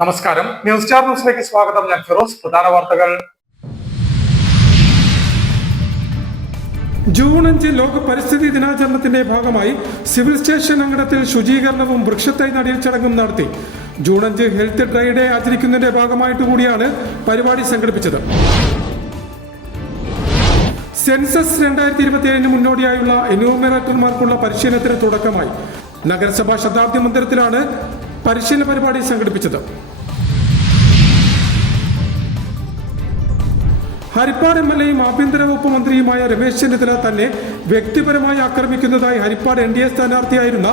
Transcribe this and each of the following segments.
നമസ്കാരം. News star ന്യൂസിലേക്ക് സ്വാഗതം. ഞാൻ ഫിറോസ്. പ്രധാന വാർത്തകൾ. ജൂൺ 5 ലോക പരിസ്ഥിതി ദിനാചരണത്തിന്റെ ഭാഗമായി സിവിൽ സ്റ്റേഷൻ അങ്കണത്തിൽ ശുചീകരണവും വൃക്ഷത്തൈ നടീൽ ചടങ്ങും നടത്തി. ജൂൺ 5 ഹെൽത്ത് ഡ്രൈ ഡേ ആചരിക്കുന്നതിന്റെ ഭാഗമായിട്ട് കൂടിയാണ് പരിപാടി സംഘടിപ്പിച്ചത്. സെൻസസ് 2027 മുന്നോടിയായുള്ള എന്യൂമറേറ്റർമാർക്കുള്ള പരിശീലനത്തിന് തുടക്കമായി. നഗരസഭാ ശതാബ്ദി മന്ദിരത്തിലാണ് പരിശീലന പരിപാടി സംഘടിപ്പിച്ചത്. ഹരിപ്പാട് MLAയും ആഭ്യന്തര വകുപ്പ് മന്ത്രിയുമായ രമേശ് ചെന്നിത്തല തന്നെ വ്യക്തിപരമായി ആക്രമിക്കുന്നതായി ഹരിപ്പാട് NDA സ്ഥാനാർത്ഥിയായിരുന്ന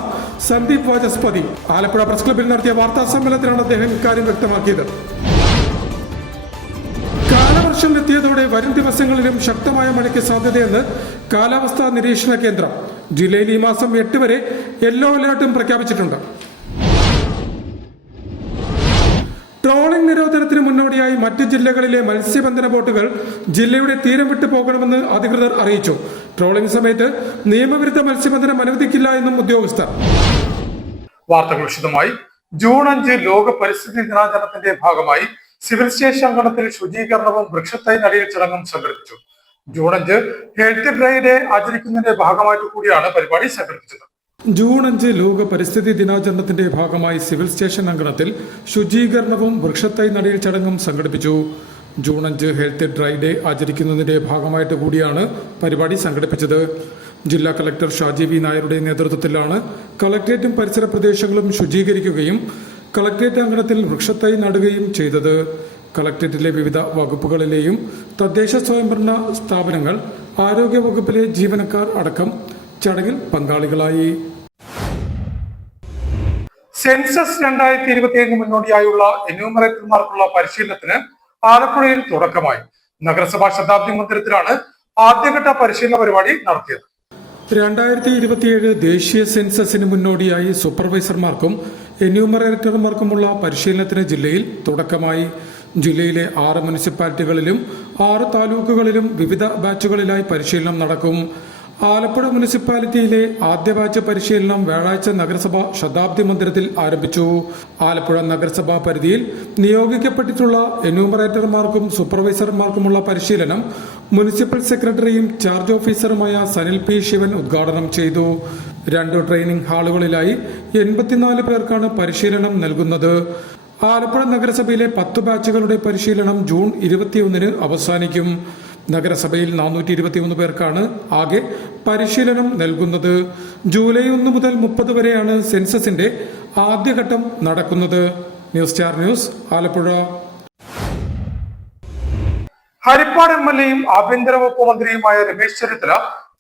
സന്ദീപ് വാചസ്പതി ആലപ്പുഴ പ്രസ് ക്ലബിൽ നടത്തിയ വാർത്താ സമ്മേളനത്തിലാണ് അദ്ദേഹം ഇക്കാര്യം വ്യക്തമാക്കിയത്. കാലവർഷം എത്തിയതോടെ വരും ദിവസങ്ങളിലും ശക്തമായ മഴയ്ക്ക് സാധ്യതയെന്ന് കാലാവസ്ഥാ നിരീക്ഷണ കേന്ദ്രം. ജില്ലയിൽ ഈ മാസം 8 വരെ യെല്ലോ അലർട്ടും പ്രഖ്യാപിച്ചിട്ടുണ്ട്. ട്രോളിംഗ് നിരോധനത്തിന് മുന്നോടിയായി മറ്റ് ജില്ലകളിലെ മത്സ്യബന്ധന ബോട്ടുകൾ ജില്ലയുടെ തീരം വിട്ടു പോകണമെന്ന് അധികൃതർ അറിയിച്ചു. ട്രോളിംഗ് സമയത്ത് നിയമവിരുദ്ധ മത്സ്യബന്ധനം അനുവദിക്കില്ല എന്നും ഉദ്യോഗസ്ഥർ. വാർത്തകൾ വിശദമായി. ജൂൺ 5 ലോക പരിസ്ഥിതി ദിനാചരണത്തിന്റെ ഭാഗമായി സിവിൽ സ്റ്റേഷൻ അങ്കണത്തിൽ ശുചീകരണവും വൃക്ഷത്തൈ നടീൽ ചടങ്ങും സംഘടിപ്പിച്ചു. ജൂൺ 5 ഹെൽത്ത് ഡ്രൈ ഡേ ആചരിക്കുന്നതിന്റെ ഭാഗമായിട്ട് കൂടിയാണ് പരിപാടി സംഘടിപ്പിച്ചത്. ജൂൺ 5 ലോക പരിസ്ഥിതി ദിനാചരണത്തിന്റെ ഭാഗമായി സിവിൽ സ്റ്റേഷൻ അങ്കണത്തിൽ ശുചീകരണവും വൃക്ഷത്തൈ നടീൽ ചടങ്ങും സംഘടിപ്പിച്ചു. ജൂൺ 5 ഹെൽത്ത് ഡ്രൈ ഡേ ആചരിക്കുന്നതിന്റെ ഭാഗമായിട്ട് കൂടിയാണ് പരിപാടി സംഘടിപ്പിച്ചത്. ജില്ലാ കളക്ടർ ഷാജി വി നായരുടെ നേതൃത്വത്തിലാണ് കളക്ടറേറ്റും പരിസര പ്രദേശങ്ങളും ശുചീകരിക്കുകയും കളക്ടറേറ്റ് അങ്കണത്തിൽ വൃക്ഷത്തൈ നടുകയും ചെയ്തത്. കളക്ടറേറ്റിലെ വിവിധ വകുപ്പുകളിലെയും തദ്ദേശ സ്വയംഭരണ സ്ഥാപനങ്ങൾ, ആരോഗ്യ വകുപ്പിലെ ജീവനക്കാർ അടക്കം ചടങ്ങിൽ പങ്കാളികളായി. സെൻസസ് 2027 മുന്നോടിയായുള്ള എന്യൂമറേറ്റർമാർക്കുള്ള പരിശീലനത്തിന് ആലപ്പുഴയിൽ തുടക്കമായി. നഗരസഭാ ശതാബ്ദി മന്ദിരത്തിലാണ് ആദ്യഘട്ട പരിശീലന പരിപാടി നടത്തിയത്. 2027 ദേശീയ സെൻസസിന് മുന്നോടിയായി സൂപ്പർവൈസർമാർക്കും എന്യൂമറേറ്റർമാർക്കുമുള്ള പരിശീലനത്തിന് ജില്ലയിൽ തുടക്കമായി. ജില്ലയിലെ 6 മുനിസിപ്പാലിറ്റികളിലും 6 താലൂക്കുകളിലും വിവിധ ബാച്ചുകളിലായി പരിശീലനം നടക്കും. ആലപ്പുഴ മുനിസിപ്പാലിറ്റിയിലെ ആദ്യ ബാച്ച് പരിശീലനം വ്യാഴാഴ്ച നഗരസഭ ശതാബ്ദി മന്ദിരത്തിൽ ആരംഭിച്ചു. ആലപ്പുഴ നഗരസഭാ പരിധിയിൽ നിയോഗിക്കപ്പെട്ടിട്ടുള്ള എന്യൂമറേറ്റർമാർക്കും സൂപ്പർവൈസർമാർക്കുമുള്ള പരിശീലനം മുനിസിപ്പൽ സെക്രട്ടറിയും ചാർജ് ഓഫീസറുമായ സനിൽ P. ശിവൻ ഉദ്ഘാടനം ചെയ്തു. 2 ട്രെയിനിംഗ് ഹാളുകളിലായി 84 പേർക്കാണ് പരിശീലനം നൽകുന്നത്. ആലപ്പുഴ നഗരസഭയിലെ 10 ബാച്ചുകളുടെ പരിശീലനം ജൂൺ 21 അവസാനിക്കും. നഗരസഭയിൽ 421 പേർക്കാണ് ആകെ പരിശീലനം നൽകുന്നത്. ജൂലൈ 1 മുതൽ 30 വരെയാണ് സെൻസസിന്റെ ആദ്യഘട്ടം നടക്കുന്നത്. News star news, Alappuzha. Haripad MLAയും ആഭ്യന്തര വകുപ്പ് മന്ത്രിയുമായ രമേശ് ചെന്നിത്തല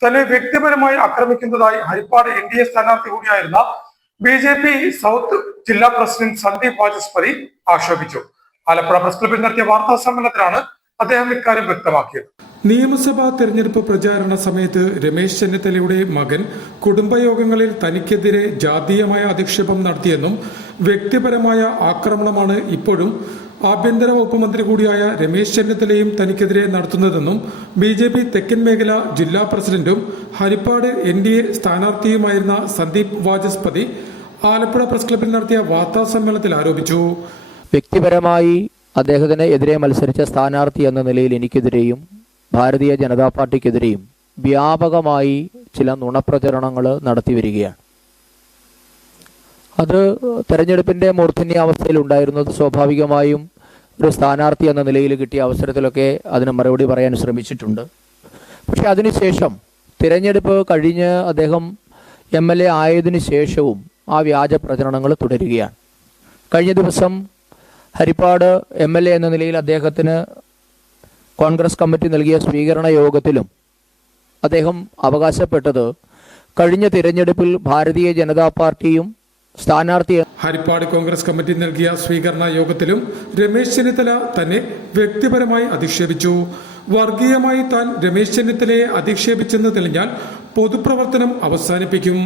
തന്നെ വ്യക്തിപരമായി ആക്രമിക്കുന്നതായി ഹരിപ്പാട് NDA സ്ഥാനാർത്ഥി കൂടിയായിരുന്ന BJP സൗത്ത് ജില്ലാ പ്രസിഡന്റ് സന്ദീപ് വാചസ്പതി ആക്ഷേപിച്ചു. ആലപ്പുഴ പ്രസ് ക്ലബിൽ നടത്തിയ വാർത്താ സമ്മേളനത്തിലാണ് അദ്ദേഹം ഇക്കാര്യം വ്യക്തമാക്കിയത്. നിയമസഭാ തെരഞ്ഞെടുപ്പ് പ്രചാരണ സമയത്ത് രമേശ് ചെന്നിത്തലയുടെ മകൻ കുടുംബയോഗങ്ങളിൽ തനിക്കെതിരെ ജാതീയമായ അധിക്ഷേപം നടത്തിയെന്നും വ്യക്തിപരമായ ആക്രമണമാണ് ഇപ്പോഴും ആഭ്യന്തര വകുപ്പ് മന്ത്രി കൂടിയായ രമേശ് ചെന്നിത്തലയും തനിക്കെതിരെ നടത്തുന്നതെന്നും BJP തെക്കൻ മേഖല ജില്ലാ പ്രസിഡന്റും ഹരിപ്പാട് NDA സ്ഥാനാർത്ഥിയുമായിരുന്ന സന്ദീപ് വാചസ്പതി ആലപ്പുഴ പ്രസ് ക്ലബിൽ നടത്തിയ വാർത്താ സമ്മേളനത്തിൽ ആരോപിച്ചു. വ്യക്തിപരമായി അദ്ദേഹത്തിന് എതിരെ മത്സരിച്ച സ്ഥാനാർത്ഥി എന്ന നിലയിൽ എനിക്കെതിരെയും ഭാരതീയ ജനതാ പാർട്ടിക്കെതിരെയും വ്യാപകമായി ചില നുണപ്രചരണങ്ങൾ നടത്തി വരികയാണ്. അത് തെരഞ്ഞെടുപ്പിൻ്റെ മൂർധന്യാവസ്ഥയിൽ ഉണ്ടായിരുന്നത് സ്വാഭാവികമായും ഒരു സ്ഥാനാർത്ഥി എന്ന നിലയിൽ കിട്ടിയ അവസരത്തിലൊക്കെ അതിന് മറുപടി പറയാൻ ശ്രമിച്ചിട്ടുണ്ട്. പക്ഷെ അതിനുശേഷം തിരഞ്ഞെടുപ്പ് കഴിഞ്ഞ് അദ്ദേഹം MLA ആയതിനു ശേഷവും ആ വ്യാജ പ്രചരണങ്ങൾ തുടരുകയാണ്. കഴിഞ്ഞ ദിവസം ഹരിപ്പാട് MLA എന്ന നിലയിൽ അദ്ദേഹത്തിന് കോൺഗ്രസ് കമ്മിറ്റി നൽകിയ സ്വീകരണ യോഗത്തിലും അദ്ദേഹം അവകാശപ്പെട്ടത് കഴിഞ്ഞ തിരഞ്ഞെടുപ്പിൽ ഭാരതീയ ജനതാ പാർട്ടിയും സ്ഥാനാർത്ഥി. ഹരിപ്പാട് കോൺഗ്രസ് കമ്മിറ്റി നൽകിയ സ്വീകരണ യോഗത്തിലും രമേശ് ചെന്നിത്തല തന്നെ വ്യക്തിപരമായി അധിക്ഷേപിച്ചു. വർഗീയമായി താൻ രമേശ് ചെന്നിത്തലയെ അധിക്ഷേപിച്ചെന്ന് തെളിഞ്ഞാൽ പൊതുപ്രവർത്തനം അവസാനിപ്പിക്കും.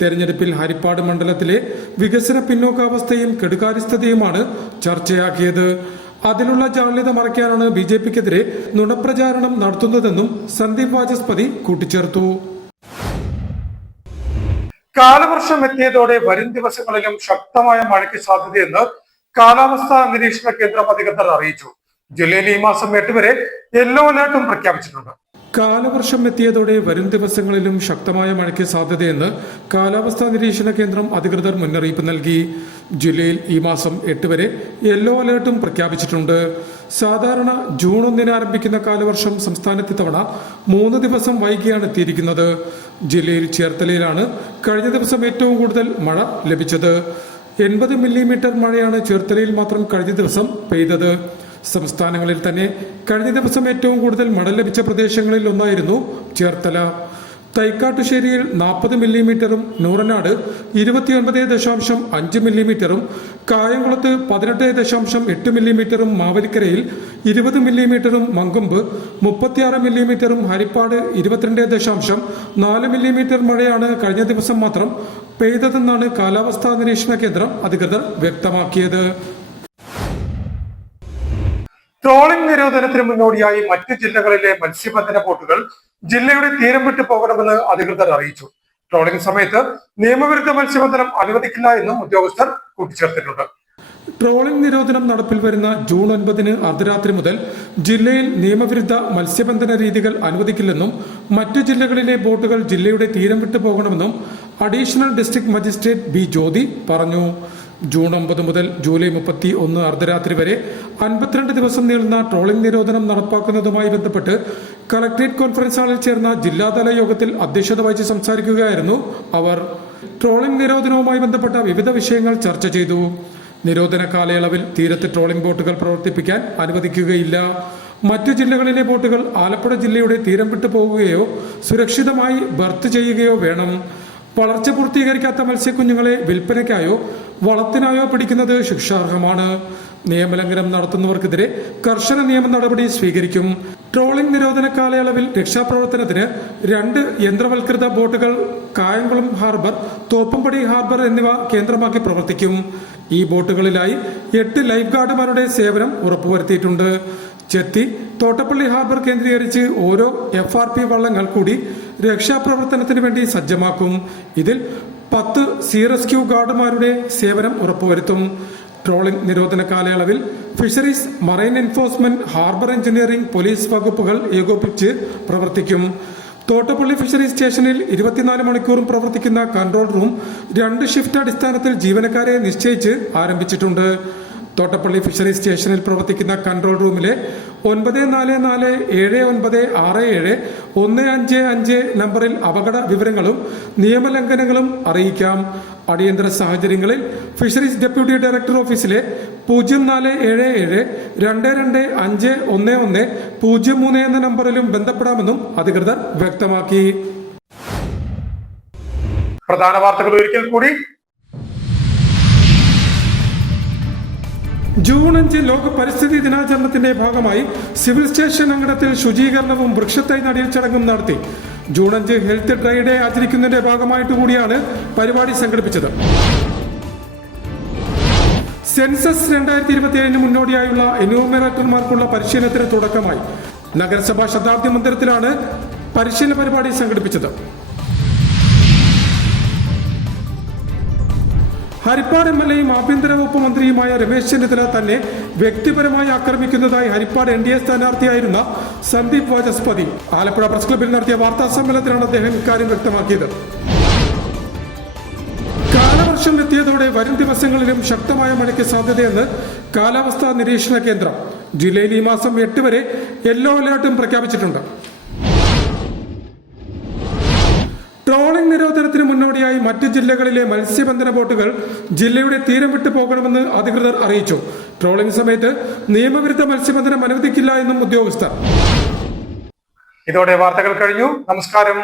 തെരഞ്ഞെടുപ്പിൽ ഹരിപ്പാട് മണ്ഡലത്തിലെ വികസന പിന്നോക്കാവസ്ഥയും കെടുകാര്യസ്ഥതയുമാണ് ചർച്ചയാക്കിയത്. അതിലുള്ള ജാള്യത മറയ്ക്കാനാണ് BJPക്കെതിരെ നുണപ്രചാരണം നടത്തുന്നതെന്നും സന്ദീപ് വാചസ്പതി കൂട്ടിച്ചേർത്തു. കാലവർഷം എത്തിയതോടെ വരും ദിവസങ്ങളിലും ശക്തമായ മഴയ്ക്ക് സാധ്യതയെന്ന് കാലാവസ്ഥാ നിരീക്ഷണ കേന്ദ്രം അധികൃതർ അറിയിച്ചു. ജില്ലയിൽ ഈ മാസം 8 വരെ യെല്ലോ അലേർട്ടും പ്രഖ്യാപിച്ചിട്ടുണ്ട്. കാലവർഷം എത്തിയതോടെ വരും ദിവസങ്ങളിലും ശക്തമായ മഴയ്ക്ക് സാധ്യതയെന്ന് കാലാവസ്ഥാ നിരീക്ഷണ കേന്ദ്രം അധികൃതർ മുന്നറിയിപ്പ് നൽകി. ജില്ലയിൽ ഈ മാസം 8 വരെ യെല്ലോ അലേർട്ടും പ്രഖ്യാപിച്ചിട്ടുണ്ട്. സാധാരണ ജൂൺ 1 ആരംഭിക്കുന്ന കാലവർഷം സംസ്ഥാനത്ത് ഇത്തവണ 3 ദിവസം വൈകിയാണ് എത്തിയിരിക്കുന്നത്. ജില്ലയിൽ ചേർത്തലയിലാണ് കഴിഞ്ഞ ദിവസം ഏറ്റവും കൂടുതൽ മഴ ലഭിച്ചത്. 80 മില്ലിമീറ്റർ മഴയാണ് ചേർത്തലയിൽ മാത്രം കഴിഞ്ഞ ദിവസം പെയ്തത്. സംസ്ഥാനങ്ങളിൽ തന്നെ കഴിഞ്ഞ ദിവസം ഏറ്റവും കൂടുതൽ മഴ ലഭിച്ച പ്രദേശങ്ങളിൽ ഒന്നായിരുന്നു ചേർത്തല. തൈക്കാട്ടുശ്ശേരിയിൽ 40 മില്ലിമീറ്ററും നൂറനാട് 29.5 മില്ലിമീറ്ററും കായംകുളത്ത് 18.8 മില്ലിമീറ്ററും മാവേലിക്കരയിൽ 20 മില്ലിമീറ്ററും മങ്കൊമ്പ് 36 മില്ലിമീറ്ററും ഹരിപ്പാട് 22.4 മില്ലിമീറ്റർ മഴയാണ് കഴിഞ്ഞ ദിവസം മാത്രം പെയ്തതെന്നാണ് കാലാവസ്ഥാ നിരീക്ഷണ കേന്ദ്രം അധികൃതർ വ്യക്തമാക്കിയത്. ട്രോളിംഗ് നിരോധനത്തിന് മുന്നോടിയായി മറ്റ് ജില്ലകളിലെ മത്സ്യബന്ധന ബോട്ടുകൾ ജില്ലയുടെ തീരം വിട്ടു പോകണമെന്ന് അധികൃതർ അറിയിച്ചു. ട്രോളിംഗ് സമയത്ത് നിയമവിരുദ്ധ മത്സ്യബന്ധനം അനുവദിക്കില്ല എന്നും ഉദ്യോഗസ്ഥർ കൂട്ടിച്ചേർത്തിട്ടുണ്ട്. ട്രോളിംഗ് നിരോധനം നടപ്പിൽ വരുന്ന ജൂൺ 9 അർദ്ധരാത്രി മുതൽ ജില്ലയിൽ നിയമവിരുദ്ധ മത്സ്യബന്ധന രീതികൾ അനുവദിക്കില്ലെന്നും മറ്റു ജില്ലകളിലെ ബോട്ടുകൾ ജില്ലയുടെ തീരം വിട്ടു പോകണമെന്നും additional district magistrate B Jyothi പറഞ്ഞു. ജൂൺ 9 മുതൽ ജൂലൈ 31 അർദ്ധരാത്രി വരെ 52 ദിവസം നീളുന്ന ട്രോളിംഗ് നിരോധനം നടപ്പാക്കുന്നതുമായി ബന്ധപ്പെട്ട് കളക്ടറേറ്റ് കോൺഫറൻസ് ഹാളിൽ ചേർന്ന ജില്ലാതല യോഗത്തിൽ അധ്യക്ഷത വഹിച്ച് സംസാരിക്കുകയായിരുന്നു അവർ. ട്രോളിംഗ് നിരോധനവുമായി ബന്ധപ്പെട്ട വിവിധ വിഷയങ്ങൾ ചർച്ച ചെയ്തു. നിരോധന കാലയളവിൽ തീരത്ത് ട്രോളിംഗ് ബോട്ടുകൾ പ്രവർത്തിപ്പിക്കാൻ അനുവദിക്കുകയില്ല. മറ്റു ജില്ലകളിലെ ബോട്ടുകൾ ആലപ്പുഴ ജില്ലയുടെ തീരം വിട്ടു പോകുകയോ സുരക്ഷിതമായി ബർത്ത് ചെയ്യുകയോ വേണം. വളർച്ച പൂർത്തീകരിക്കാത്ത മത്സ്യക്കുഞ്ഞുങ്ങളെ വിൽപ്പനയ്ക്കായോ വളത്തിനായോ പിടിക്കുന്നത് ശിക്ഷാർഹമാണ്. നിയമലംഘനം നടത്തുന്നവർക്കെതിരെ കർശന നിയമ നടപടി സ്വീകരിക്കും. ട്രോളിംഗ് നിരോധന കാലയളവിൽ രക്ഷാപ്രവർത്തനത്തിന് 2 യന്ത്രവൽകൃത ബോട്ടുകൾ കായംകുളം ഹാർബർ, തോപ്പുംപടി ഹാർബർ എന്നിവ കേന്ദ്രമാക്കി പ്രവർത്തിക്കും. ഈ ബോട്ടുകളിലായി 8 ലൈഫ് ഗാർഡുമാരുടെ സേവനം ഉറപ്പുവരുത്തിയിട്ടുണ്ട്. ചെത്തി, തോട്ടപ്പള്ളി ഹാർബർ കേന്ദ്രീകരിച്ച് ഓരോ FRP വള്ളങ്ങൾ കൂടി രക്ഷാപ്രവർത്തനത്തിന് വേണ്ടി സജ്ജമാക്കും. ഇതിൽ 10 സീ റെസ്ക്യൂ ഗാർഡുമാരുടെ സേവനം ഉറപ്പുവരുത്തും. ട്രോളിംഗ് നിരോധന കാലയളവിൽ fisheries, marine enforcement, harbour engineering, police വകുപ്പുകൾ ഏകോപിപ്പിച്ച് പ്രവർത്തിക്കും. തോട്ടപ്പള്ളി ഫിഷറീസ് സ്റ്റേഷനിൽ 24 മണിക്കൂറും പ്രവർത്തിക്കുന്ന കൺട്രോൾ റൂം 2 ഷിഫ്റ്റ് അടിസ്ഥാനത്തിൽ ജീവനക്കാരെ നിശ്ചയിച്ച് ആരംഭിച്ചിട്ടുണ്ട്. തോട്ടപ്പള്ളി ഫിഷറീസ് സ്റ്റേഷനിൽ പ്രവർത്തിക്കുന്ന കൺട്രോൾ റൂമിലെ 9449671555 നമ്പറിൽ അപകട വിവരങ്ങളും നിയമലംഘനങ്ങളും അറിയിക്കാം. അടിയന്തര സാഹചര്യങ്ങളിൽ ഫിഷറീസ് ഡെപ്യൂട്ടി ഡയറക്ടർ ഓഫീസിലെ 047722251103 എന്ന നമ്പറിലും ബന്ധപ്പെടാമെന്നും അധികൃതർ വ്യക്തമാക്കി. പ്രധാന വാർത്തകൾ ഒരിക്കൽ കൂടി. ജൂൺ 5 ലോക പരിസ്ഥിതി ദിനാചരണത്തിന്റെ ഭാഗമായി സിവിൽ സ്റ്റേഷൻ അങ്കണത്തിൽ ശുചീകരണവും വൃക്ഷത്തൈ നടീൽ ചടങ്ങും നടത്തി. ജൂൺ 5 ഹെൽത്ത് ഡ്രൈ ഡേ ആചരിക്കുന്നതിന്റെ ഭാഗമായിട്ട് കൂടിയാണ് പരിപാടി സംഘടിപ്പിച്ചത്. സെൻസസ് 2027 മുന്നോടിയായുള്ള എന്യൂമറേറ്റർമാർക്കുള്ള പരിശീലനത്തിന് തുടക്കമായി. നഗരസഭാ ശതാബ്ദി മന്ദിരത്തിലാണ് പരിശീലന പരിപാടി സംഘടിപ്പിച്ചത്. ഹരിപ്പാട് MLAയും ആഭ്യന്തര വകുപ്പ് മന്ത്രിയുമായ രമേശ് ചെന്നിത്തല തന്നെ വ്യക്തിപരമായി ആക്രമിക്കുന്നതായി ഹരിപ്പാട് NDA സ്ഥാനാർത്ഥിയായിരുന്ന സന്ദീപ് വാചസ്പതി ആലപ്പുഴ പ്രസ് ക്ലബിൽ നടത്തിയ വാർത്താ സമ്മേളനത്തിലാണ് അദ്ദേഹം ഇക്കാര്യം വ്യക്തമാക്കിയത്. കാലവർഷം എത്തിയതോടെ വരും ദിവസങ്ങളിലും ശക്തമായ മഴയ്ക്ക് സാധ്യതയെന്ന് കാലാവസ്ഥാ നിരീക്ഷണ കേന്ദ്രം. ജില്ലയിൽ ഈ മാസം 8 വരെ യെല്ലോ അലേർട്ടും പ്രഖ്യാപിച്ചിട്ടുണ്ട്. ട്രോളിംഗ് നിരോധനത്തിന് മുന്നോടിയായി മറ്റ് ജില്ലകളിലെ മത്സ്യബന്ധന ബോട്ടുകൾ ജില്ലയുടെ തീരം വിട്ടു പോകണമെന്ന് അധികൃതർ അറിയിച്ചു. ട്രോളിംഗ് സമയത്ത് നിയമവിരുദ്ധ മത്സ്യബന്ധനം അനുവദിക്കില്ല എന്നും ഉദ്യോഗസ്ഥർ. ഇതോടെ വാർത്തകൾ കഴിഞ്ഞു. നമസ്കാരം.